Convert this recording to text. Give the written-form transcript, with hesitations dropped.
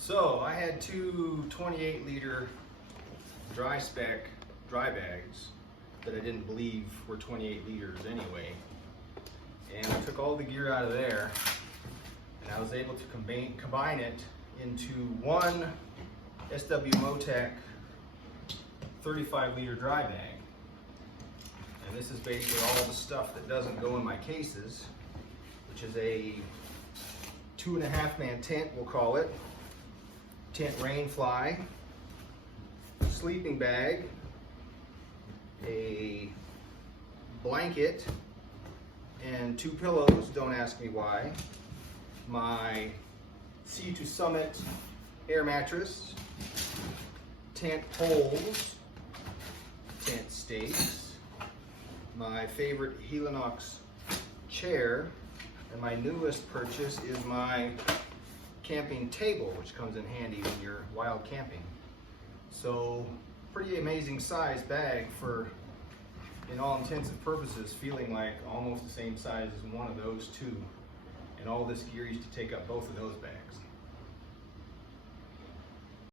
So I had two 28-liter dry spec dry bags that I didn't believe were 28 liters anyway. And I took all the gear out of there and I was able to combine it into one SW-MOTECH 35-liter dry bag. And this is basically all the stuff that doesn't go in my cases, which is a 2.5-man tent, we'll call it. Tent rain fly, sleeping bag, a blanket, and 2 pillows, don't ask me why. My Sea to Summit air mattress, tent poles, tent stakes, my favorite Helinox chair, and my newest purchase is my camping table, which comes in handy when you're wild camping. So pretty amazing size bag for, in all intents and purposes, feeling like almost the same size as one of those two. And all this gear used to take up both of those bags.